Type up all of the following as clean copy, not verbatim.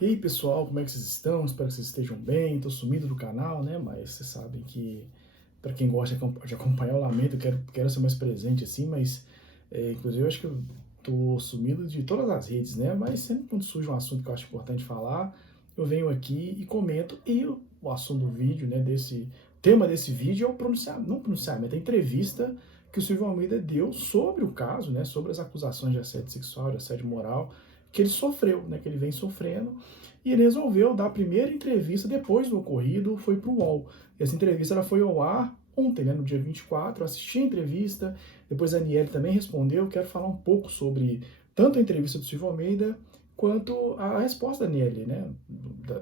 E aí, pessoal, como é que vocês estão? Espero que vocês estejam bem. Estou sumido do canal, né? Mas vocês sabem que, para quem gosta de acompanhar, eu lamento, eu quero ser mais presente assim, mas, inclusive, eu acho que eu estou sumido de todas as redes, né? Mas sempre quando surge um assunto que eu acho importante falar, eu venho aqui e comento. E o assunto do vídeo, né? O tema desse vídeo é o pronunciamento, não pronunciamento, é a entrevista que o Silvio Almeida deu sobre o caso, né? Sobre as acusações de assédio sexual, de assédio moral que ele sofreu, né? Que ele vem sofrendo. E ele resolveu dar a primeira entrevista depois do ocorrido, foi para o UOL. E essa entrevista ela foi ao ar ontem, né, no dia 24, eu assisti a entrevista, depois a Aniele também respondeu, quero falar um pouco sobre tanto a entrevista do Silvio Almeida, quanto a resposta da Aniele, né,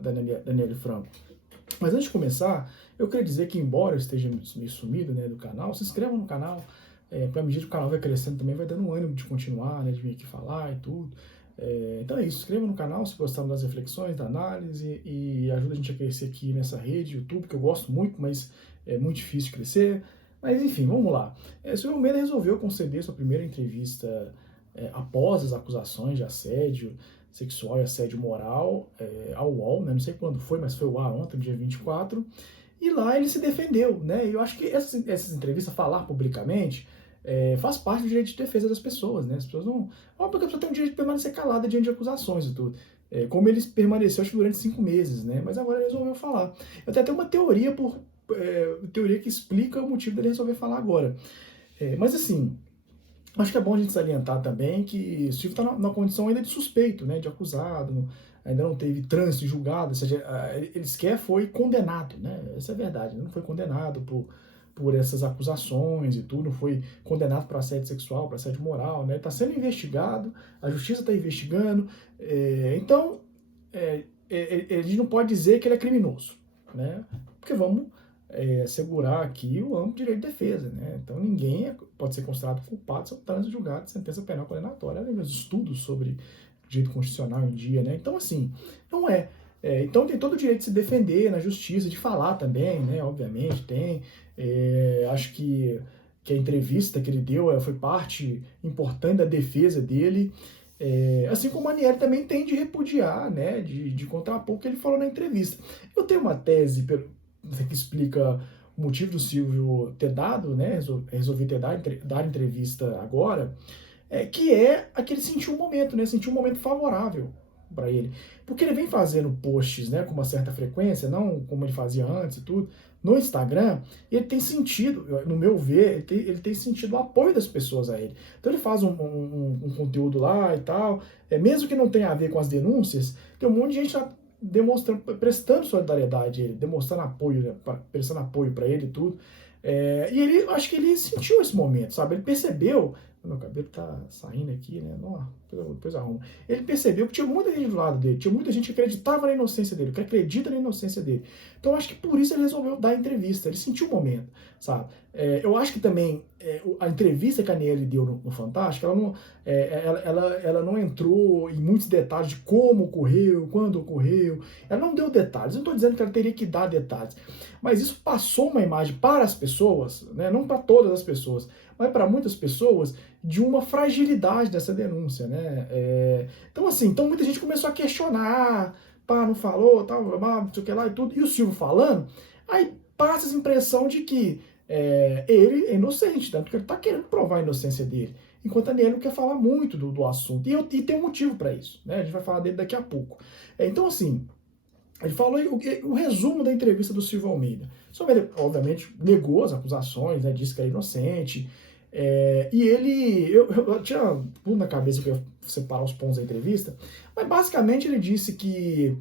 da Aniele Franco. Mas antes de começar, eu queria dizer que, embora eu esteja meio sumido, né, do canal, se inscreva no canal, para medida que o canal vai crescendo também, vai dando um ânimo de continuar, né, de vir aqui falar e tudo. Então é isso, se inscreva no canal se gostaram das reflexões, da análise e ajuda a gente a crescer aqui nessa rede YouTube, que eu gosto muito, mas é muito difícil de crescer. Mas enfim, vamos lá. O Silvio Almeida resolveu conceder sua primeira entrevista após as acusações de assédio sexual e assédio moral ao UOL, né? Não sei quando foi, mas foi ao ar ontem, no dia 24. E lá ele se defendeu, né? E eu acho que essas entrevistas, falar publicamente, faz parte do direito de defesa das pessoas, né? As pessoas não. Porque a pessoa tem o direito de permanecer calada diante de acusações e tudo. Como ele permaneceu, acho que durante 5 meses, né? Mas agora ele resolveu falar. Eu tenho até uma teoria teoria que explica o motivo dele resolver falar agora. Mas assim, acho que é bom a gente salientar também que o Silvio está na condição ainda de suspeito, né? De acusado, ainda não teve trânsito e julgado, ou seja, ele sequer foi condenado, né? Essa é a verdade, ele não foi condenado por essas acusações e tudo, não foi condenado por assédio sexual, por assédio moral, né? Está sendo investigado, a justiça está investigando, então a gente não pode dizer que ele é criminoso, né? Porque vamos assegurar aqui o amplo direito de defesa, né? Então ninguém pode ser considerado culpado se o trânsito julgado de sentença penal condenatória. Olha os estudos sobre direito constitucional em dia, né? Então assim, não é. Então tem todo o direito de se defender na justiça, de falar também, né? Obviamente tem. Acho que a entrevista que ele deu foi parte importante da defesa dele. Assim como a Aniele também tem de repudiar, né, de contrapor o que ele falou na entrevista. Eu tenho uma tese que explica o motivo do Silvio ter dado, né, resolver dar entrevista agora, que é aquele sentiu um momento, né, sentiu um momento favorável para ele. Porque ele vem fazendo posts, né, com uma certa frequência, não como ele fazia antes e tudo, no Instagram, e ele tem sentido, no meu ver, ele tem sentido o apoio das pessoas a ele. Então ele faz um conteúdo lá e tal, mesmo que não tenha a ver com as denúncias, tem um monte de gente lá demonstrando, prestando solidariedade a ele, demonstrando apoio, né, prestando apoio para ele e tudo. E ele, acho que ele sentiu esse momento, sabe? Ele percebeu. Meu cabelo tá saindo aqui, né? Não, depois arruma. Ele percebeu que tinha muita gente do lado dele, tinha muita gente que acreditava na inocência dele, que acredita na inocência dele. Então acho que por isso ele resolveu dar a entrevista, ele sentiu o momento, sabe? Eu acho que também a entrevista que a Aniele deu no Fantástico, ela não entrou em muitos detalhes de como ocorreu, quando ocorreu, ela não deu detalhes. Eu não estou dizendo que ela teria que dar detalhes, mas isso passou uma imagem para as pessoas, né? Não para todas as pessoas, mas para muitas pessoas, de uma fragilidade dessa denúncia, né? Então, assim, muita gente começou a questionar, pá, não falou, tal, não sei o que lá e tudo, e o Silvio falando, aí passa essa impressão de que ele é inocente, tanto que ele está querendo provar a inocência dele, enquanto a Aniele não quer falar muito do assunto, e tem um motivo para isso, né? A gente vai falar dele daqui a pouco. Então, assim, ele falou o resumo da entrevista do Silvio Almeida. O Silvio Almeida, obviamente, negou as acusações, né, disse que era inocente. E ele. Eu tinha tudo na cabeça que eu ia separar os pontos da entrevista, mas basicamente ele disse que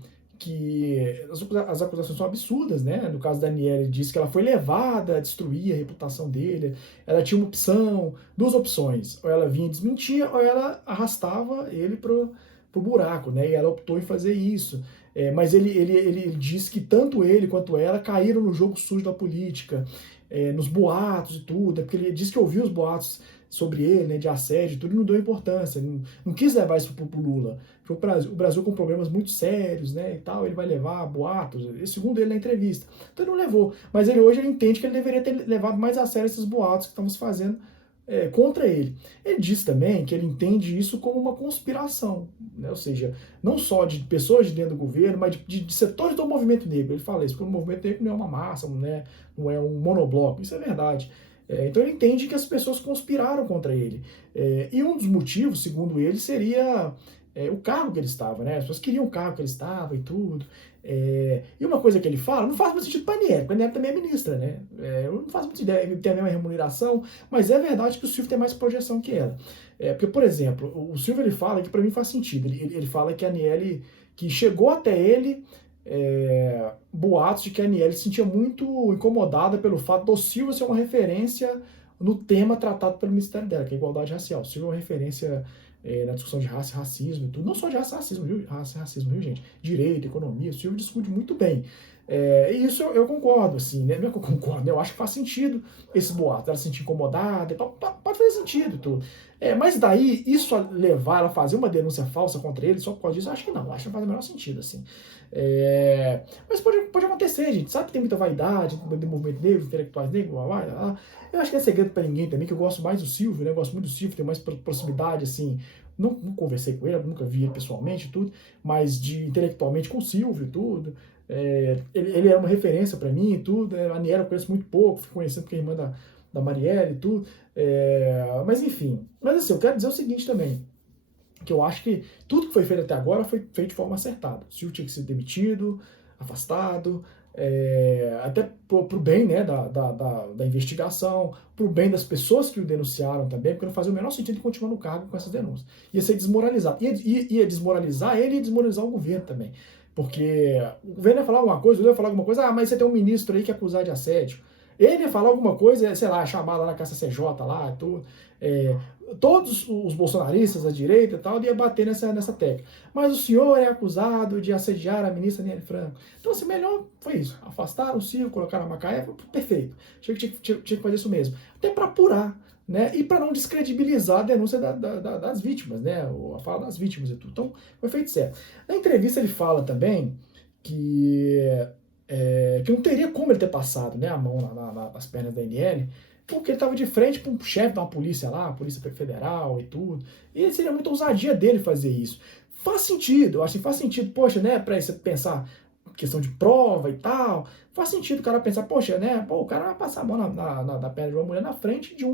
as acusações são absurdas, né? No caso da Daniela, ele disse que ela foi levada a destruir a reputação dele. Ela tinha uma opção, duas opções. Ou ela vinha e desmentia, ou ela arrastava ele pro buraco, né? E ela optou em fazer isso. Mas ele disse que tanto ele quanto ela caíram no jogo sujo da política, nos boatos e tudo, porque ele disse que ouviu os boatos sobre ele, né, de assédio e tudo, e não deu importância, não quis levar isso pro Lula. Porque o Brasil com problemas muito sérios, né, e tal, ele vai levar boatos, segundo ele na entrevista. Então ele não levou, mas hoje ele entende que ele deveria ter levado mais a sério esses boatos que estamos fazendo contra ele. Ele diz também que ele entende isso como uma conspiração, né? Ou seja, não só de pessoas de dentro do governo, mas de setores do movimento negro. Ele fala isso, porque o movimento negro não é uma massa, né? Não é um monobloco, isso é verdade. Então ele entende que as pessoas conspiraram contra ele. E um dos motivos, segundo ele, seria o cargo que ele estava, né? As pessoas queriam o cargo que ele estava e tudo. E uma coisa que ele fala, não faz muito sentido para a Aniele, porque a Aniele também é ministra, né? Não faz muito ideia, ele tem a mesma remuneração, mas é verdade que o Silvio tem mais projeção que ela. Porque, por exemplo, o Silvio ele fala que para mim faz sentido. Ele fala que a Aniele, que chegou até ele boatos de que a Aniele se sentia muito incomodada pelo fato do Silvio ser uma referência no tema tratado pelo Ministério dela, que é a igualdade racial. O Silvio é uma referência na discussão de raça e racismo e tudo. Não só de raça e racismo, viu? Raça e racismo, viu, gente? Direito, economia, o Silvio discute muito bem. E isso eu concordo, assim, né? Não é que eu concordo, né? Eu acho que faz sentido esse boato, ela se sentir incomodada, pode fazer sentido tudo. Mas daí, isso a levar ela a fazer uma denúncia falsa contra ele só por causa disso, eu acho que não, acho que não faz o menor sentido, assim. Mas pode acontecer, gente. Sabe que tem muita vaidade do movimento negro, intelectuais negros, blá, blá, blá. Eu acho que é segredo pra ninguém também, que eu gosto mais do Silvio, né? Eu gosto muito do Silvio, tenho mais proximidade, assim. Não conversei com ele, nunca vi ele pessoalmente tudo, mas intelectualmente com o Silvio e tudo. Ele é uma referência para mim e tudo. A Aniela eu conheço muito pouco, fico conhecendo porque é irmã da Marielle e tudo. Mas enfim. Mas assim, eu quero dizer o seguinte também, que eu acho que tudo que foi feito até agora foi feito de forma acertada. O Silvio tinha que ser demitido, afastado, até pro bem, né, da investigação, pro bem das pessoas que o denunciaram também, porque não fazia o menor sentido de continuar no cargo com essas denúncias. Ia ser desmoralizado. Ia desmoralizar ele e desmoralizar o governo também. Porque o governo ia falar alguma coisa, ele ia falar alguma coisa, mas você tem um ministro aí que é acusado de assédio. Ele ia falar alguma coisa, sei lá, chamar lá na CCJ lá, tudo. Todos os bolsonaristas, a direita e tal, ia bater nessa tecla. Mas o senhor é acusado de assediar a ministra Aniele Franco. Então, assim, melhor foi isso. Afastaram o Ciro, colocaram a Macaé, perfeito. Tinha que fazer isso mesmo. Até para apurar, né? E para não descredibilizar a denúncia das vítimas, né? A fala das vítimas e tudo. Então, foi feito certo. Na entrevista ele fala também que não teria como ele ter passado, né, a mão nas pernas da Aniele, porque ele estava de frente para um chefe de uma polícia lá, Polícia Federal e tudo, e seria muita ousadia dele fazer isso. Faz sentido, eu acho que faz sentido, poxa, né, para você pensar questão de prova e tal, faz sentido o cara pensar, poxa, né, o cara vai passar a mão na perna de uma mulher na frente de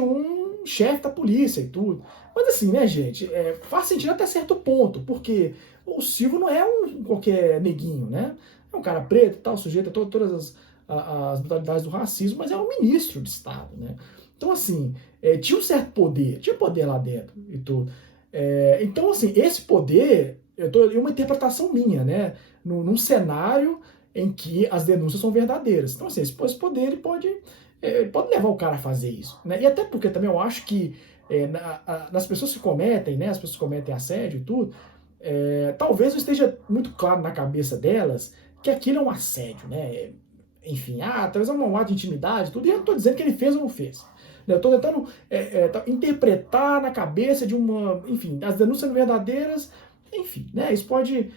um chefe da polícia e tudo. Mas assim, né, gente, faz sentido até certo ponto, porque o Silvio não é um qualquer neguinho, né? É um cara preto e tal, sujeito a todas as modalidades do racismo, mas é um ministro de Estado, né? Então, assim, tinha um certo poder, tinha poder lá dentro e tudo. Então, assim, esse poder, é uma interpretação minha, né? Num cenário em que as denúncias são verdadeiras. Então, assim, esse poder ele pode levar o cara a fazer isso, né? E até porque também eu acho que nas pessoas que cometem, né? As pessoas que cometem assédio e tudo, talvez não esteja muito claro na cabeça delas que aquilo é um assédio, né? Enfim, talvez é um ato de intimidade, tudo, e eu não estou dizendo que ele fez ou não fez. Eu estou tentando interpretar na cabeça de uma, enfim, as denúncias sendo verdadeiras, enfim, né? Isso pode,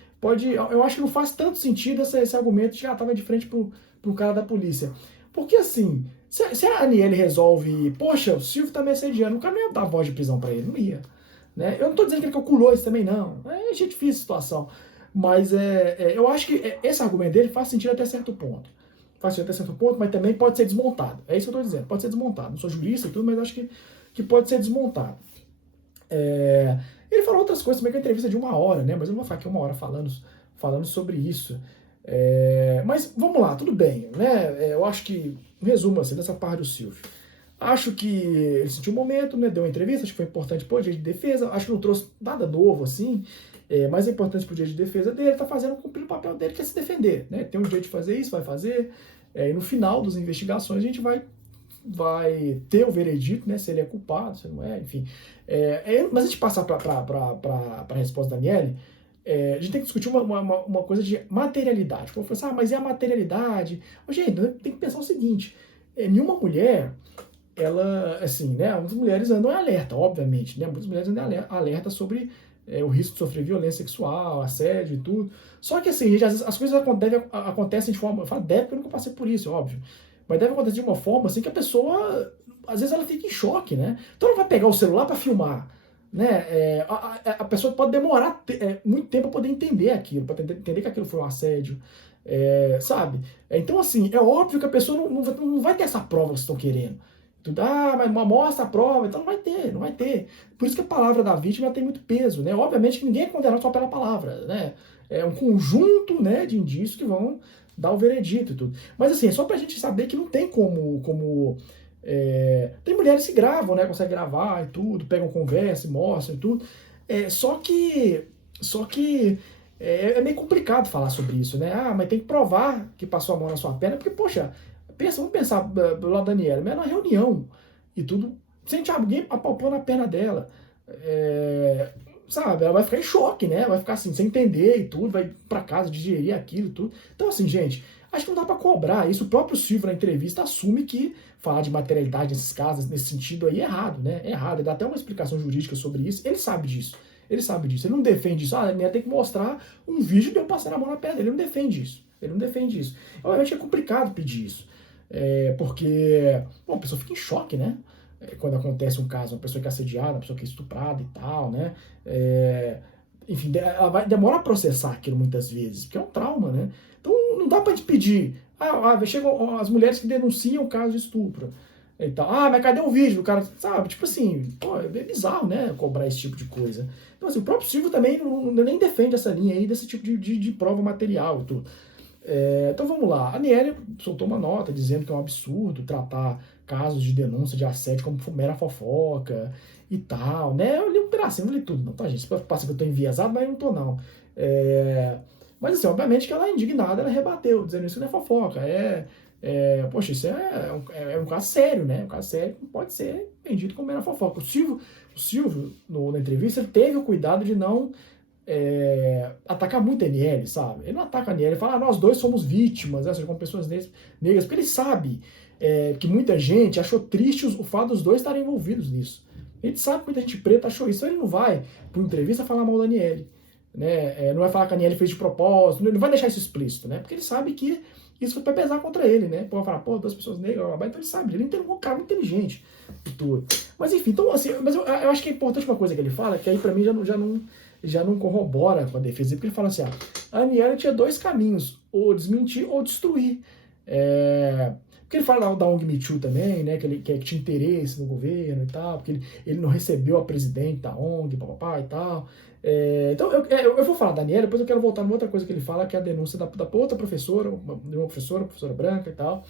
eu acho que não faz tanto sentido esse argumento de estava de frente pro cara da polícia. Porque assim, se a Aniele resolve, poxa, o Silvio tá me assediando, o cara não ia dar voz de prisão para ele, não ia. Né? Eu não estou dizendo que ele calculou isso também, não. É difícil a situação. Mas eu acho que esse argumento dele faz sentido até certo ponto. Faz sentido até certo ponto, mas também pode ser desmontado. É isso que eu estou dizendo, pode ser desmontado. Não sou jurista e tudo, mas acho que pode ser desmontado. Ele falou outras coisas também, que é uma entrevista de 1 hora, né? Mas eu não vou ficar aqui 1 hora falando sobre isso. Mas vamos lá, tudo bem, né? Eu acho que, um resumo assim, dessa parte do Silvio. Acho que ele sentiu um momento, né? Deu uma entrevista, acho que foi importante pro dia de defesa. Acho que não trouxe nada novo, assim. Mas é importante pro dia de defesa dele, tá fazendo cumprir o papel dele, que é se defender, né? Tem um jeito de fazer isso, vai fazer. E no final das investigações a gente vai ter o veredito, né? Se ele é culpado, se não é, enfim. Mas a gente passar para a resposta da Aniele, a gente tem que discutir uma coisa de materialidade. Como eu falei assim, mas e a materialidade? Mas, gente, tem que pensar o seguinte: nenhuma mulher, ela, assim, né? Muitas mulheres andam em alerta, obviamente, né? Muitas mulheres andam em alerta sobre o risco de sofrer violência sexual, assédio e tudo. Só que, assim, gente, às vezes as coisas acontecem de forma. Eu falo deve porque eu nunca passei por isso, óbvio. mas deve acontecer de uma forma assim que a pessoa, às vezes ela fica em choque, né? Então ela vai pegar o celular para filmar, né? A pessoa pode demorar muito tempo para poder entender aquilo, para entender que aquilo foi um assédio, sabe? Então, assim, é óbvio que a pessoa não vai ter essa prova que vocês estão querendo. Mas mostra a prova, então não vai ter, não vai ter. Por isso que a palavra da vítima tem muito peso, né? Obviamente que ninguém é condenado só pela palavra, né? É um conjunto, né, de indícios que vão dar o veredito e tudo. Mas assim, é só pra gente saber que não tem tem mulheres que gravam, né? Conseguem gravar e tudo, pegam conversa e mostram e tudo. Só que é meio complicado falar sobre isso, né? Ah, mas tem que provar que passou a mão na sua perna, porque, poxa, vamos pensar do lado da Daniela, mas é na reunião e tudo, sem alguém apalpando a perna dela. É, sabe, ela vai ficar em choque, né? Vai ficar assim, sem entender e tudo, vai pra casa digerir aquilo e tudo. Então, assim, gente, acho que não dá pra cobrar isso. O próprio Silvio, na entrevista, assume que falar de materialidade nesses casos, nesse sentido aí, é errado, né? É errado. Ele dá até uma explicação jurídica sobre isso. Ele sabe disso. Ele sabe disso. Ele não defende isso. Ah, ele tem que mostrar um vídeo de eu passar a mão na perna dele. Ele não defende isso. Ele não defende isso. Obviamente é complicado pedir isso. Porque bom, a pessoa fica em choque, né? Quando acontece um caso, uma pessoa que é assediada, uma pessoa que é estuprada e tal, né? Enfim, ela vai demorar a processar aquilo muitas vezes, porque é um trauma, né? Então não dá pra gente pedir. Chegam as mulheres que denunciam o caso de estupro. E tal. Mas cadê o vídeo do cara? Sabe? Tipo assim, pô, é bizarro, né? Cobrar esse tipo de coisa. Então, assim, o próprio Silvio também nem defende essa linha aí desse tipo de prova material e tudo. Então vamos lá. A Aniele soltou uma nota dizendo que é um absurdo tratar casos de denúncia de assédio como mera fofoca e tal, né? Eu li um pedacinho, não li tudo, não, tá, gente? Passa que eu tô enviesado, mas eu não tô, não. Mas assim, obviamente que ela é indignada, ela rebateu, dizendo isso não é fofoca, poxa, isso é um caso sério, né? Um caso sério que não pode ser entendido como mera fofoca. O Silvio na entrevista, ele teve o cuidado de não atacar muito a Aniele, sabe? Ele não ataca a Aniele, ele fala, nós dois somos vítimas, né? Como pessoas negras, porque ele sabe que muita gente achou triste o fato dos dois estarem envolvidos nisso. Ele sabe que muita gente preta achou isso, então ele não vai, por entrevista, falar mal da Aniele, né? Não vai falar que a Aniele fez de propósito, não vai deixar isso explícito, né? Porque ele sabe que isso foi pra pesar contra ele, né? Pô, vai falar, pô, duas pessoas negras, então ele sabe, ele é um cara muito inteligente e tudo. Mas enfim, então assim, mas eu acho que é importante uma coisa que ele fala, que aí pra mim já não corrobora com a defesa, porque ele fala assim, a Aniele tinha dois caminhos, ou desmentir ou destruir. Porque ele fala da ONG Me Too também, né, que tinha interesse no governo e tal, porque ele não recebeu a presidente da ONG, papapá e tal. Então eu vou falar da Aniele, depois eu quero voltar numa outra coisa que ele fala, que é a denúncia da outra professora, uma professora branca e tal,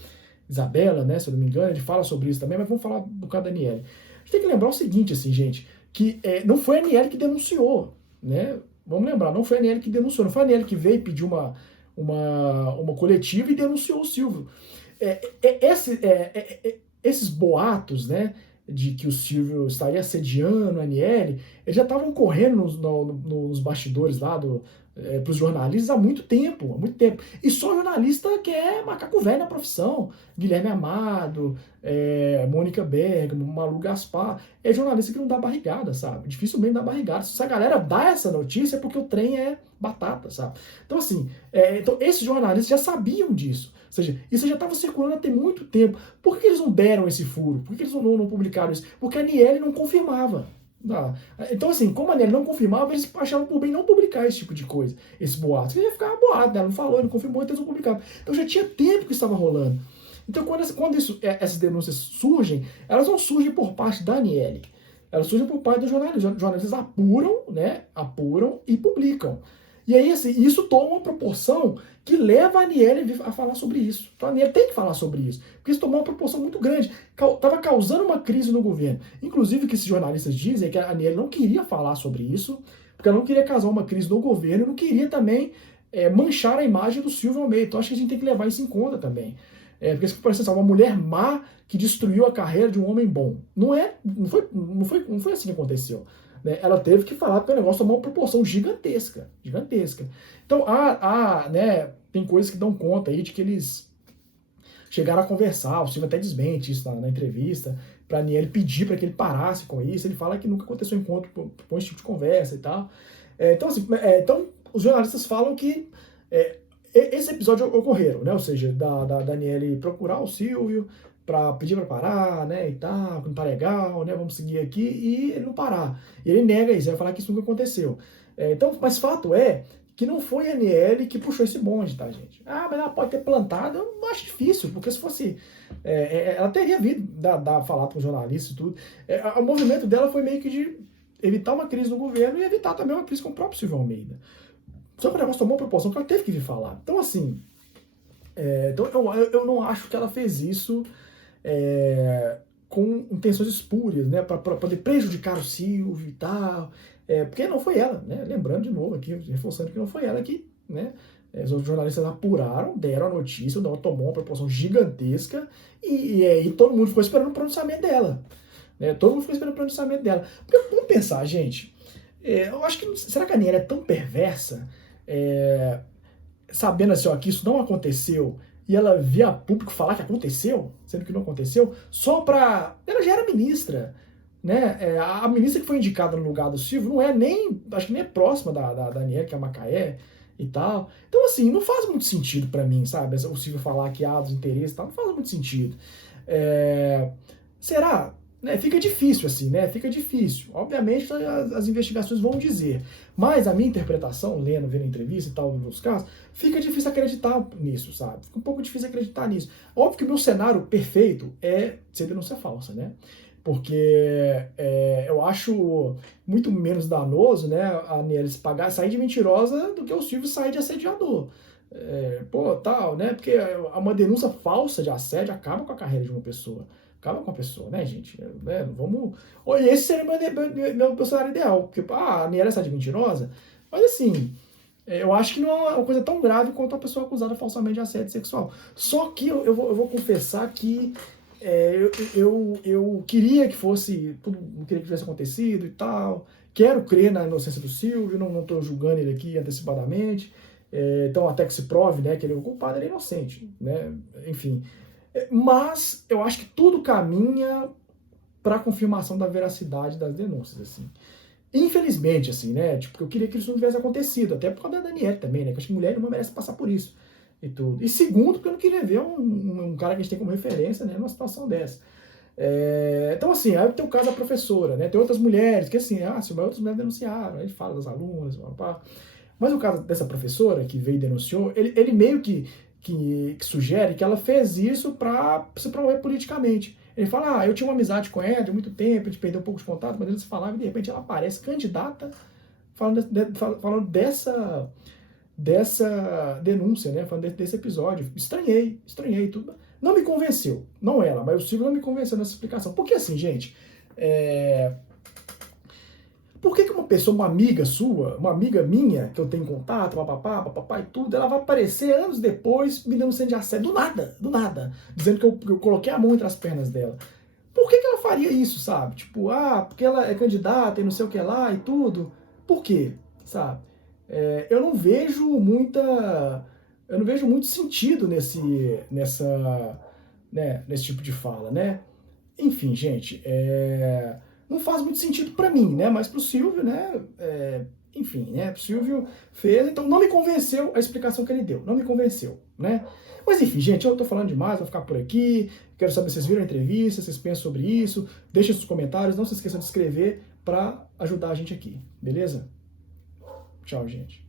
Isabela, né, se eu não me engano, ele fala sobre isso também, mas vamos falar do caso da Aniele. A gente tem que lembrar o seguinte, assim, gente, que não foi a Aniele que denunciou, né? Vamos lembrar, não foi a Aniele que denunciou, não foi a Aniele que veio pedir uma coletiva e denunciou o Silvio. Esses boatos, né, de que o Silvio estaria assediando a Aniele, eles já estavam correndo nos bastidores lá para os jornalistas há muito tempo, há muito tempo. E só jornalista que é macaco velho na profissão. Guilherme Amado, Mônica Bergamo, Malu Gaspar. É jornalista que não dá barrigada, sabe? Dificilmente dá barrigada. Se a galera dá essa notícia é porque o trem é batata, sabe? Então, assim, então esses jornalistas já sabiam disso. Ou seja, isso já estava circulando há tem muito tempo. Por que eles não deram esse furo? Por que eles não publicaram isso? Porque a Aniele não confirmava. Então, assim, como a Aniele não confirmava, eles achavam por bem não publicar esse tipo de coisa, esses boatos. Ia ficar boato, né? Ela não falou, ele não confirmou, então eles não publicavam. Então já tinha tempo que estava rolando. Então, quando essas denúncias surgem, elas não surgem por parte da Aniele. Elas surgem por parte dos jornalistas. Os jornalistas apuram, né? Apuram e publicam. E aí, assim, isso toma uma proporção que leva a Aniele a falar sobre isso. Então a Aniele tem que falar sobre isso, porque isso tomou uma proporção muito grande. Estava causando uma crise no governo. Inclusive, o que esses jornalistas dizem é que a Aniele não queria falar sobre isso, porque ela não queria causar uma crise no governo, não queria também manchar a imagem do Silvio Almeida. Então acho que a gente tem que levar isso em conta também. Porque se parece uma mulher má que destruiu a carreira de um homem bom. Não foi assim que aconteceu. Né? Ela teve que falar porque o negócio tomou uma proporção gigantesca. Gigantesca. Então, né, tem coisas que dão conta aí de que eles chegaram a conversar. O Silvio até desmente isso na entrevista, para a Aniele pedir para que ele parasse com isso. Ele fala que nunca aconteceu um encontro com esse tipo de conversa e tal. Então, assim, então, os jornalistas falam que esse episódio ocorreram, né? Ou seja, da Daniele procurar o Silvio para pedir para parar, né, e tal, que não tá legal, né, vamos seguir aqui, e ele não parar. E ele nega isso, vai falar que isso nunca aconteceu. Então, mas fato é que não foi a Aniele que puxou esse bonde, tá, gente? Ah, mas ela pode ter plantado, eu não acho difícil, porque se fosse... ela teria vindo falar com os jornalistas e tudo. O movimento dela foi meio que de evitar uma crise no governo e evitar também uma crise com o próprio Silvio Almeida. Só que o negócio tomou uma proporção que ela teve que vir falar. Então, assim, então eu não acho que ela fez isso com intenções espúrias, né, para poder prejudicar o Silvio e tal, porque não foi ela, né, lembrando de novo aqui, reforçando que não foi ela que, né, os outros jornalistas apuraram, deram a notícia, ela tomou uma proporção gigantesca e todo mundo ficou esperando o pronunciamento dela, né, todo mundo ficou esperando o pronunciamento dela. Porque, vamos pensar, gente, eu acho que, será que a Aniela é tão perversa, sabendo assim, ó, que isso não aconteceu, e ela via a público falar que aconteceu, sendo que não aconteceu, só pra... Ela já era ministra, né? A ministra que foi indicada no lugar do Silvio não é nem, acho que nem é próxima da Daniela, que é a Macaé e tal. Então, assim, não faz muito sentido pra mim, sabe? O Silvio falar que há dos interesses e tal, não faz muito sentido. Será? Né, fica difícil assim, né? Fica difícil. Obviamente as investigações vão dizer, mas a minha interpretação, vendo a entrevista e tal, nos casos, fica difícil acreditar nisso, sabe? Fica um pouco difícil acreditar nisso. Óbvio que o meu cenário perfeito é ser denúncia falsa, né? Porque eu acho muito menos danoso, né, a Neles sair de mentirosa do que o Silvio sair de assediador. Tal, né? Porque uma denúncia falsa de assédio acaba com a carreira de uma pessoa. Acaba com a pessoa, né, gente? Vamos... Esse seria meu cenário ideal. Porque, a Aniela sai de mentirosa, mas assim, eu acho que não é uma coisa tão grave quanto a pessoa acusada falsamente de assédio sexual. Só que eu vou confessar que eu queria que fosse, tudo, não queria que tivesse acontecido e tal. Quero crer na inocência do Silvio, não estou julgando ele aqui antecipadamente. Então, até que se prove, né, que ele é o culpado, ele é inocente, né? Enfim. Mas eu acho que tudo caminha para a confirmação da veracidade das denúncias, assim. Infelizmente, assim, né? Tipo, eu queria que isso não tivesse acontecido, até por causa da Daniela também, né? Que eu acho que mulher não merece passar por isso e tudo. E segundo, porque eu não queria ver um cara que a gente tem como referência, né, numa situação dessa. Então, assim, aí tem o caso da professora, né? Tem outras mulheres que, assim, se outras mulheres denunciaram, a gente fala das alunas, mas o caso dessa professora que veio e denunciou, ele meio que sugere que ela fez isso para se promover politicamente. Ele fala, eu tinha uma amizade com ela de muito tempo, a gente perdeu um pouco de contato, mas eles falavam e de repente ela aparece candidata falando dessa denúncia, né? Falando desse episódio. Estranhei tudo. Não me convenceu, não ela, mas o Silvio não me convenceu nessa explicação. Porque assim, gente, por que uma pessoa, uma amiga sua, uma amiga minha, que eu tenho contato, papapá e tudo, ela vai aparecer anos depois me denunciando de assédio, do nada, dizendo que eu coloquei a mão entre as pernas dela. Por que ela faria isso, sabe? Tipo, porque ela é candidata e não sei o que lá e tudo. Por quê, sabe? Eu não vejo muito sentido nesse tipo de fala, né? Enfim, gente, não faz muito sentido para mim, né? Mas para o Silvio, né? Enfim, né? O Silvio fez, então não me convenceu a explicação que ele deu, não me convenceu, né? Mas enfim, gente, eu tô falando demais, vou ficar por aqui. Quero saber se vocês viram a entrevista, vocês pensam sobre isso. Deixem seus comentários, não se esqueçam de escrever para ajudar a gente aqui, beleza? Tchau, gente.